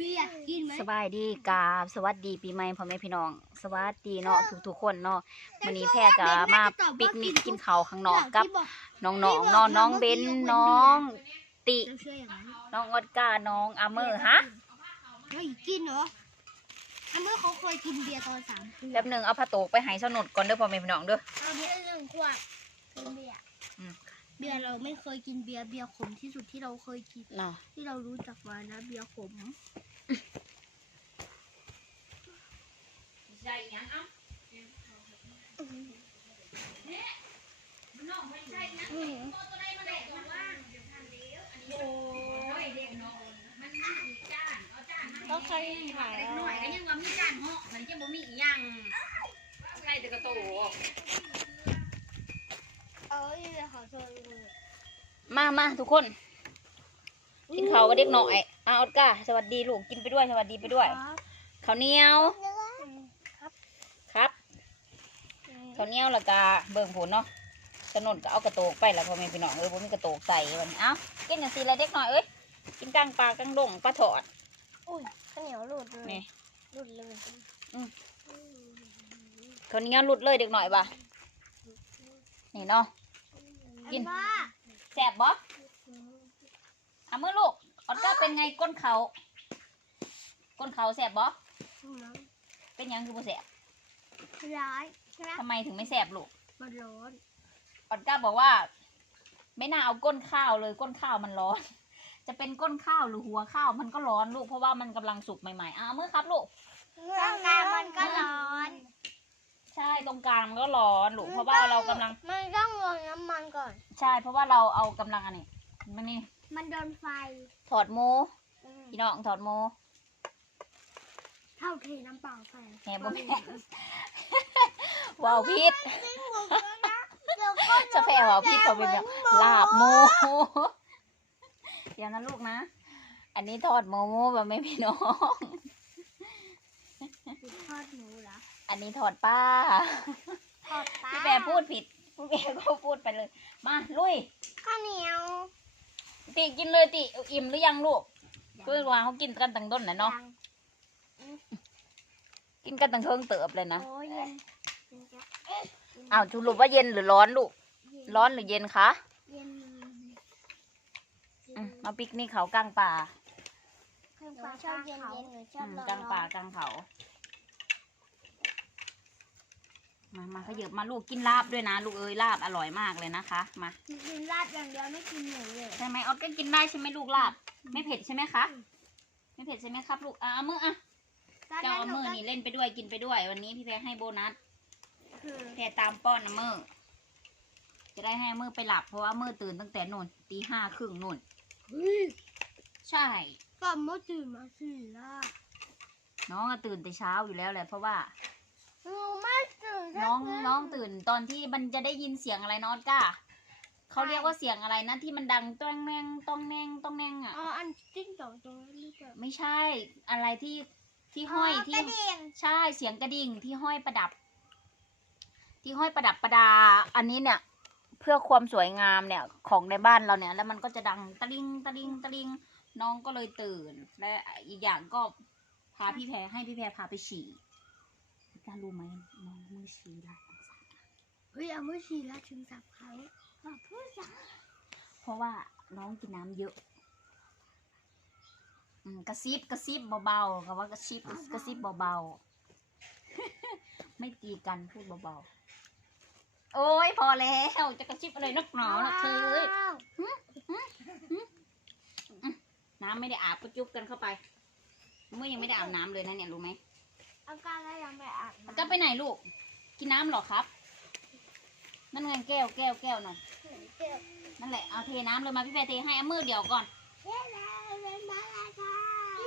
เบียร์กินไหมสบายดีกราบสวัสดีปีใหม่พ่อแม่พี่น้อง สวัสดีเนาะทุกๆคนเนาะวันนี้แพรก็มาปิกนิกกินข้าวข้างนอกกับน้องๆเนาะน้องเบนน้อง ติ เราเชื่ออย่างนั้นน้องออดการ์น้องอาเมอร์ฮะเฮ้ยกินเหรออันเมื่อเขาเคยกินเบียร์ตอนสามขวบแป๊บหนึงเอาผ้าโตกไปให้สนุดก่อนเด้อพ่อแม่พี่น้องเด้อเอาเบียร์หนึ่งขวดกินเบียร์อืมเบียร์เราไม่เคยกินเบียร์เบียร์ขมที่สุดที่เราเคยกิน เนาะที่เรารู้จักมานะเบียร์ขม ก็เคยถ่ายเล็กน้อยก็ยังว่ามีจานเหาะมันจะบ่มีอีหยังใส่แต่กระโตเอ้ยขอโทษมามาทุกคนกินข้าวกับเด็กหน่อย อาออดการ์สวัสดีลูกกินไปด้วยสวัสดีไปด้วยข้าวเหนียวครับครับข้าวเหนียวแล้วก็เบิ่งผลเนาะสนุนก็เอากระโตกไปแล้วพ่อแม่พี่น้องเอ้ยบ่มีกระโตกใส่วันนี้เอ้ากินอย่างสิละเด็กหน่อยเอ้ยกินกลางปลากลางดงปลาถอดอุ้ยข้าวเหนียวหลุดเลยนี่หลุดเลยข้าวเหนียวหลุดเลยเด็กหน่อยบ่ะนี่เนาะกินอัว่าแสบบ่เอามือลูก ออดก็เป็นไงก้นเขาก้นเขาแสบบ่เป็นหยังคือบ่แสบร้ายใช่ไหมทำไมถึงไม่แสบลูกมันร้อนออดก้าบอกว่า ไม่น่าเอาก้นข้าวเลยก้นข้าวมันร้อน จะเป็นก้นข้าวหรือหัวข้าวมันก็ร้อนลูกเพราะว่ามันกำลังสุกใหม่ๆอะเอามือครับลูกร่างกายมันก็ร้อน ใช่ตรงกลางมันก็ร้อนลูกเพราะว่าเรากำลัง มันต้องลงน้ำมันก่อน ใช่เพราะว่าเราเอากำลังอันนี้มันนี่ มันโดนไฟถอดโมพี่น้องถอดโมเท่าเทน้ำเปล่าใส่แหมบ่แม่นว้าวพิษจะแพ้ว่าวพิษเขาเป็นแบบลาบโมเดี๋ยวนะลูกนะ อันนี้ทอดโมโมแบบไม่พี่น้อง ทอดหมูเหรออันนี้ถอดป้า ทอดปลาพี่แปรพูดผิดพี่แปรก็พูดไปเลย มาลุยข้าวเหนียว ติกินเลยติอิ่มหรือยังลูกคือว่าเขากินกันตั้งต้นนะเนาะยังกินกันตั้งเทิงเติบเลยนะโอ้ยเย็นอ้าวสรุปว่าเย็นหรือร้อนลูกร้อนหรือเย็นคะเย็นอืมมาปิกนิกเขากลางป่าหนูชอบเย็นเย็นหนูชออืบมร้อนกลางป่ากลางเขา มามาขยับมาลูกกินลาบด้วยนะ ลูกเอ้ยลาบอร่อยมากเลยนะคะ มากินราดอย่างเดียวไม่กินหมูเลยใช่ไหมออสก็กินได้ใช่ไหมลูกลาบ ไม่เผ็ดใช่ไหมคะไม่เผ็ดใช่ไหมครับ ลูกอะเอามืออะเจ้าเอามือนี่เล่นไปด้วยกินไปด้วย วันนี้พี่แพรให้โบนัสคือแพรตามป้อนนะมือจะได้ให้มือไปหลับเพราะว่ามือตื่นตั้งแต่นู่นตีห้าครึ่งนู่นใช่ก็เมื่อตื่นมาสี่ล่ะน้องก็ตื่นแต่เช้าอยู่แล้วแหละเพราะว่า หนูไม่ตื่นน้องน้องตื่นตอนที่มันจะได้ยินเสียงอะไรนอตก้าเขาเรียกว่าเสียงอะไรนะที่มันดังต้องแนงต้องแนงต้องแนงอะอ๋ออันจิ้งจอกตรงนั้นหรือเปล่าไม่ใช่อะไรที่ที่ห้อยที่กระดิ่งใช่เสียงกระดิ่งที่ห้อยประดับ ที่ห้อยประดับประดา อันนี้เนี่ย เพื่อความสวยงามเนี่ยของในบ้านเราเนี่ย แล้วมันก็จะดังตะลิงตะลิงตะลิงน้องก็เลยตื่น และอีกอย่างก็พาพี่แพรให้พี่แพรพาไปฉี่ พี่การรู้ไหมน้องมือฉี่ละเฮ้ยเอาเมื่อสี่ล่ะถึงสับเขาขอพูดจ้ะเพราะว่าน้องกินน้ำเยอะอืมกระซิบกระซิบเบาๆคำว่ากระซิบกระซิบเบาๆ ไม่ตีกันพูดเบาๆ โอ้ยพอแล้วจะกระซิบอะไรนักหนานะเธอเอ้ยว้าวน้ำไม่ได้อาบก็จุ๊บกันเข้าไป เมื่อยังไม่ได้อาบน้ำเลยนะเนี่ยรู้ไหมเอาการแล้วยังไม่อาบน้ำก็ไปไหนลูก กินน้ำเหรอครับ นั่นไงแก้วแก้วแก้วน่ะเจ็บนั่นแหละ เอาเทน้ำเลยมาพี่แพรเทให้เอามือเดียวก่อน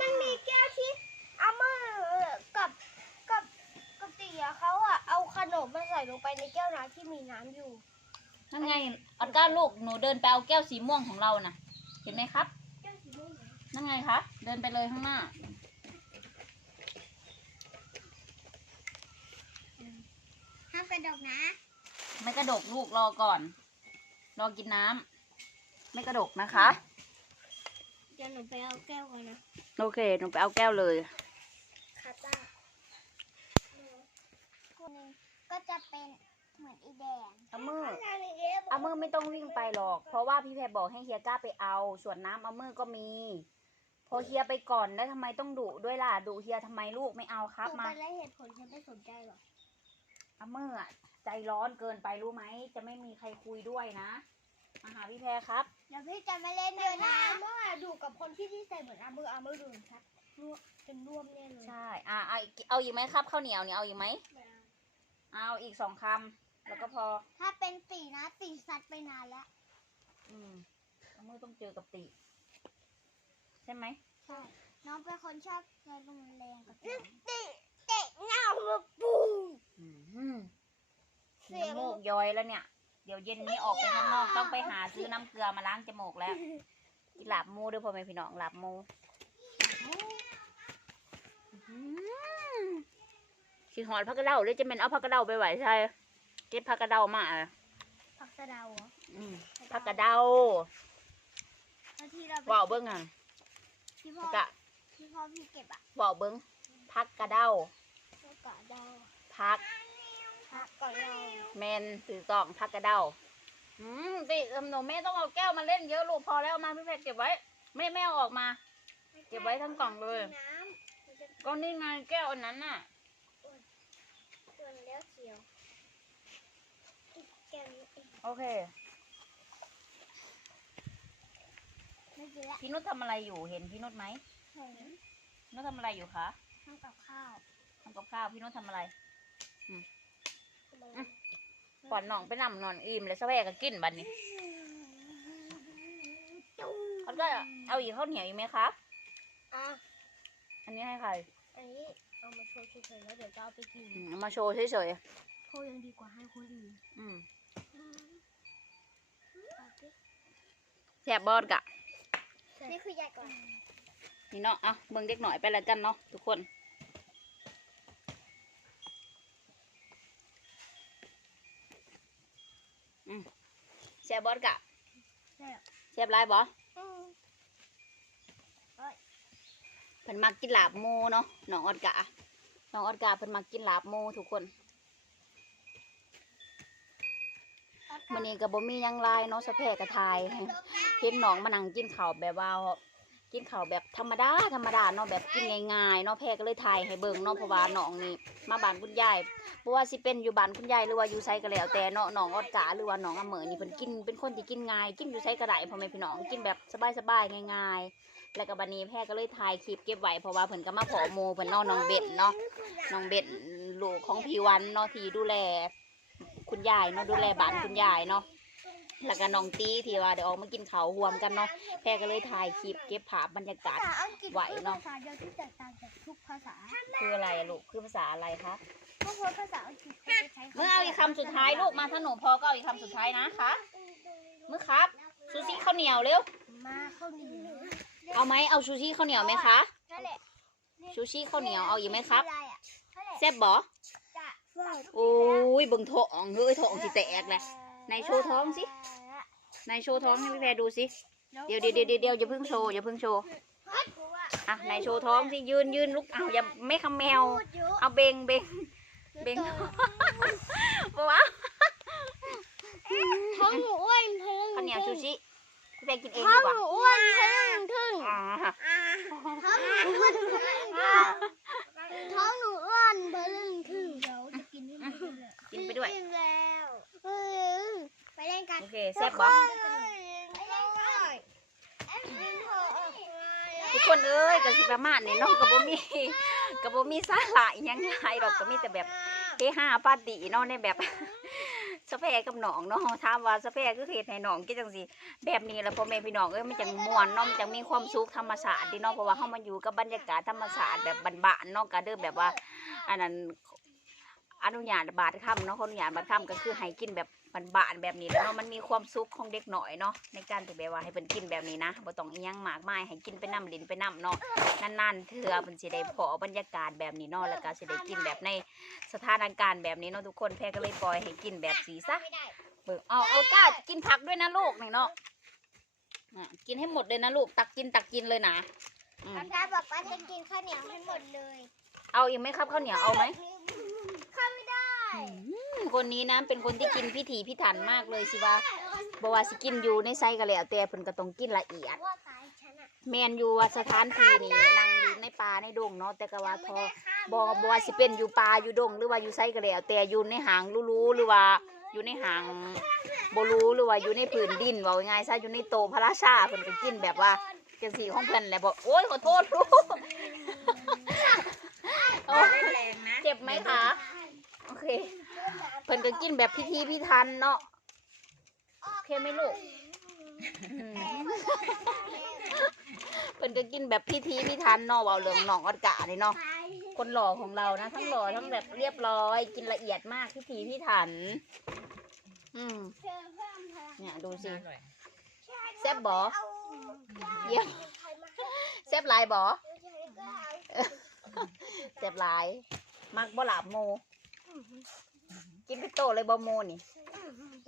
มันมีแก้วที่อาม่ากับกับกับเตี๋ยเขาอะเอาขนมมาใส่ลงไปในแก้วน้ำที่มีน้ำอยู่ นั่นไงออดก้าลูกหนูเดินไปเอาแก้วสีม่วงของเราน่ะ เห็นไหมครับแก้วสีม่วงเหรอนั่นไงคะ เดินไปเลยข้างหน้า ห้ามกระดกนะ ไม่กระดกลูกรอก่อน รอกินน้ำไม่กระดกนะคะ เดี๋ยวหนูไปเอาแก้วก่อนนะโอเคหนูไปเอาแก้วเลยค่ะจ้าคนหนึงก็จะเป็นเหมือนอีแดงเอามือ อามือไม่ต้องวิ่งไปหรอก เพราะว่าพี่แพรบอกให้เฮียกล้าไปเอา ส่วนน้ำอามือก็มี พอเฮียไปก่อนแล้วทำไมต้องดุด้วยล่ะดุเฮียทำไมลูกไม่เอาครับถูกมาไปแล้วเหตุผลฉันไม่สนใจหรอก อามืออะใจร้อนเกินไปรู้ไหม จะไม่มีใครคุยด้วยนะ มาหาพี่แพรครับ เดี๋ยวพี่จะไม่เล่นด้วยนะเมื่อดูกับคนที่ที่ใส่เหมือนอามืออามือดูชัดร่วมเป็นร่วมแน่เลยใช่ อ่าเอาอีกเอาอีกไหมครับข้าวเหนียวเนี่ยเอาอีกไหม เอาอีกสองคำแล้วก็พอ ถ้าเป็นตีนะตีซัดไปนานแล้วอืมอามือต้องเจอกับติ ใช่ไหม ใช่ น้องเป็นคนชอบใช้ลมแรงกับตีเตะหน้ามาปูม อืมเสียง น้ำมูกย้อยแล้วเนี่ย เดี๋ยวเย็นนี้ออกไปข้างนอกต้องไปหาซื้อน้ำเกลือมาล้างจมูกแล้วกินหลาบหมูด้วยพ่อแม่พี่น้องหลาบหมูอืมขี้หอดพักกระเดาเลยจะเป็นเอาพักกระเดาไปไหวใช่เก็บพักกระเดามาอะผักสะเดาเหรออืมพักกระเดาบางทีเราไปว่าวเบิ้งอะที่พ่อกะที่พ่อพี่เก็บอะว่าวเบิ้งพักกระเดาผักกะเดา พักผักกะเดาแมนถือกล่องพักกระเดาอืมติหนูแม่ต้องเอาแก้วมาเล่นเยอะลูกพอแล้วมาพี่เพชรเก็บไว้ แม่แม่เอาออกมา เก็บไว้ทั้งกล่องเลย น้ำมันจะก็นี่ไงแก้วอันนั้นน่ะ ส่วนแล้วเขียวอีกแก้วนี้เองโอเค ไม่กินละพี่นุชทำอะไรอยู่เห็นพี่นุชไหมเห็นพี่นุชทำอะไรอยู่คะทำกับข้าวทำกับข้าวพี่นุชทำอะไร ก่อนน้องไปนำนอนอิ่มเลยสะแวกก็กินบัดนี้เขาก็เอาอีกข้าวเหนียวอีกไหมคะอะอันนี้ให้ใคร อันนี้เอามาโชว์เฉยๆแล้วเดี๋ยวจะเอาไปกินอืมเอามาโชว์เฉยโชว์ยังดีกว่าให้คนอื่นๆอืมเอาสิแซ่บบอดกะ นี่คือใหญ่กว่านี่เนาะอะเบิ่งเด็กหน่อยไปแล้วกันเนาะทุกคน แซ่บบอดกะใช่อะแซ่บหลายบ่อืมเพิ่นมักกินลาบหมูเนาะน้องออดกะน้องออดกะเพิ่นมักกินลาบหมูทุกคนมื้อนี้ก็บ่มีหยังหลายเนาะสะแพรกระทายให้เห็นน้องมานั่งกินข้าวแบบว่า กินข้าวแบบธรรมดาธรรมดาเนาะแบบกินง่ายๆเนาะแพรก็เลยถ่ายให้เบิ่งเนาะเพราะว่าน้องนี่มาบ้านคุณยายบ่ว่าสิเป็นอยู่บ้านคุณยายหรือว่าอยู่ไสก็แล้วแต่เนาะน้องออดกะหรือว่าน้องอเหมอนี่เพิ่นกินเป็นคนที่กินง่ายกินอยู่ไสก็ได้พ่อแม่พี่น้องกินแบบสบายๆง่ายๆ แล้วก็บันนี้แพรก็เลยถ่ายคลิปเก็บไว้เพราะว่าเพิ่นก็มาขอโมเพิ่นเนาะน้องเบ็ดเนาะน้องเบ็ดลูกของพี่วันเนาะที่ดูแล คุณยายเนาะดูแลบ้านคุณยายเนาะ แล้วก็น้องตีที่ว่าเดี๋ยวออกมากินข้าวรวมกันเนาะแพรก็เลยถ่ายคลิปเก็บภาพบรรยากาศ ภาษาอังกฤษไหวคือเนอะ ภาษาเดียวที่แตกต่างจากทุกภาษาคืออะไรอะลูกคือภาษาอะไรคะเพราะว่าภาษาอังกฤษเขาจะใช้เมื่อเอาอีกคำสุดท้ายลูกมาถ้าหนูพอก็เอาอีกคำสุดท้ายนะคะเมื่อครับซูชิข้าวเหนียวเร็วมาเข้าเหนียวเอาไหมเอาซูชิข้าวเหนียวไหมคะนั่นแหละซูชิข้าวเหนียวเอาอีกไหมครับอะอะนั่นแหละแซ่บบ่จะโอ้ยเบิ่งท้องเฮ้ยท้องสิแตกเลยไหนโชว์ท้องสิ ในโชว์ท้องให้พี่แพรดูสิ เดี๋ยวเดี๋ยวเดี๋ยวเดี๋ยวอย่าเพิ่งโชว์อย่าเพิ่งโชว์ อะในโชว์ท้องสิยืนยืนลุกเอาอย่าไม่คำแมวพูดเยอะเอาเบงเบงเบ่งปะวะท้องหนูอ้วนทึ่งข้าวเหนียวซูชิพี่แพรกินเองท้อดีงกหว่านูอ้วนทึ่งทึ่งอ่าท้องหนูอ้วนทึ่งท้องหนูอ้วนทึ่งทึ่งเดี๋ยวจะกินให้หมดเลยกินไปด้วยกินแล้วเออ ไปเล่นกันโอเคแซ่บบ่ไปเล่นกันแอปกินเถอะทุกคนเอ้ยกับสิประมาณนี้เน้องกับบ่มีกับบ่มีสาระอิหยังไงดอกก็มีแต่แบบเฮฮาปาร์ตี้เนาะในแบบสะแพรกับหนองเนาะถามว่าสะแพรคือเฮ็ดให้หนองกินจังซี่แบบนี้แหล้วพ่อแม่พี่น้องเอ้ยมันจังม่วนเนาะมันจังมีความสุขธรรมชาติดีเนาะเพราะว่าเฮามาอยู่กับบรรยากาศธรรมชาติแบบบ้านๆเนาะก็เด้อแบบว่า อันนั้น อนุญาตบาทค่ำเนาะขออนุญาตบาทค่ำก็คือให้กินแบบบ้านๆแบบนี้แหล้วเนาะมันมีความสุขของเด็กหน่อยเนาะในการที่แบบว่าให้เพิ่นกินแบบนี้นะบ่ต้องอีหยังมากมายให้กินไปน้ำลิ้นไปน้ำเนาะนานๆเทื่อเพิ่นสิได้พอบรรยากาศแบบนี้เนาะแล้วก็สิได้กินแบบในสถานการณ์แบบนี้เนาะทุกคนแพ่ก็เลยปล่อยให้กินแบบสีซะไม่ได้เบิกเอาเอาก้ากินผักด้วยนะลูกนี่เนาะอะกินให้หมดเลยนะลูกตักกินตักกินเลยนะอืมป๊าป๊าบอกว่าจะกินข้าวเหนียวให้หมดเลยเอาอีกไหมครับข้าวเหนียวเอาไหมข้าวไม่ได้อืม คนนี้นะเป็นคนที่กินพิถีพิถันมากเลยสิว่าบอกว่าสิกินอยู่ในไซก็แล้วแต่เพิ่นก็ต้องกินละเอียดว่าตายฉันอะแมนอยู่ว่าสถานที่นี่นั่งอยู่ในป่าในดงเนาะแต่ก็ว่าทอบอกบอกว่าสิเป็นอยู่ป่าอยู่ดง หรือว่าอยู่ไซก็แล้วแต่อยู่ในหางรู้ๆหรือว่าอยู่ในหางบรู้หรือว่าอยู่ในผืนดินว่าง่ายๆซะอยู่ในโตพระราชาเพิ่นก็กินแบบว่าจังสีของเพิ่นแหละบอกโอ๊ยขอโทษลูกโอ้ยแรงนะเจ็บไหมคะโอเค เพิ่นก็กินแบบพิธีพิธันเนาะโอเคไหมลูกอืมเพิ่นก็กินแบบพิธีพิธันเนาะเว้าเรื่องหนองอดกะนี่เนาะคนหล่อของเรานะ ทั้งหล่อทั้งแบบเรียบร้อย กินละเอียดมากพิธีพิถัน อืมเนี่ยดูสิแซ่บบ่เยี่ยมแซ่บหลายบ่แซ่บหลาย มักบ่หลาบหมูกิน พิโตเลยบ่หมูนี่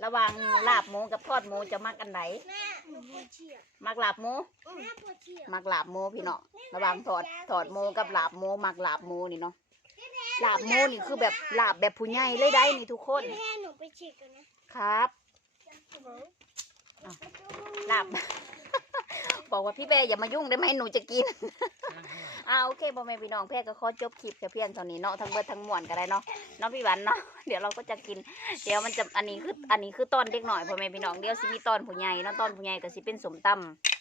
ระหว่างลาบหมูกับทอดหมูจะมักอันไหนแม่หนูปวดฉี่อะมักลาบหมู แม่ปวดฉี่อะมักลาบหมูพี่เนาะระหว่างทอดทอดหมูกับลาบหมูมักลาบหมูนี่เนาะลาบหมูนี่คือแบบลาบแบบผู้ใหญ่เลยได้นี่ทุกคนแม่หนูไปฉี่กันนะครับอ้าวลาบ บอกว่าพี่แบร์อย่ามายุ่งได้ไหมหนูจะกิน อ่าโอเคพ่อแม่พี่น้องแพรก็ขอจบคลิปแค่เพียงเท่านี้เนาะทั้งเบิดทั้งมวลก็ได้เนาะเน้องพี่หวันเนาะเดี๋ยวเราก็จะกิน เดี๋ยวมันจะอันนี้คืออันนี้คือตอนเด็กหน่อยพ่อแม่พี่น้องเดี๋ยวสิมีตอนผู้ใหญ่เนาะตอนผู้ใหญ่ก็สิเป็นสมตำ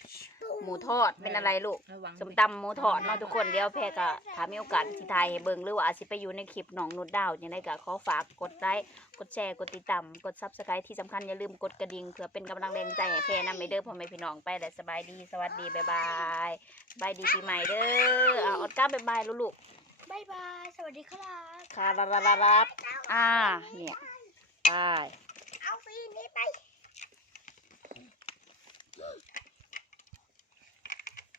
หมูทอดเป็นอะไรลูกระวังสมตำหมูทอดเนาะทุกคนเดี๋ยวแพรก็ถ้ามีโอกาสสิทายให้เบิ่งหรือว่าอาจสิไปอยู่ในคลิปน้องนุดดาวยังไงก็ขอฝากกดไลค์กดแชร์กดติดตามกดซับสไครต์ที่สำคัญอย่าลืมกดกระดิ่งเพื่อเป็นกำลังแรงใจให้แพรนำไปเด้อพ่อแม่พี่น้องไปแต่สบายดีสวัสดีบ๊ายบายบายดีปีใหม่เด้ออะอดก้าบ๊ายบายลูกบายบายสวัสดีครับๆค่ะรับรับรับอ่าเนี่ยไปเอาฟีนี้ไป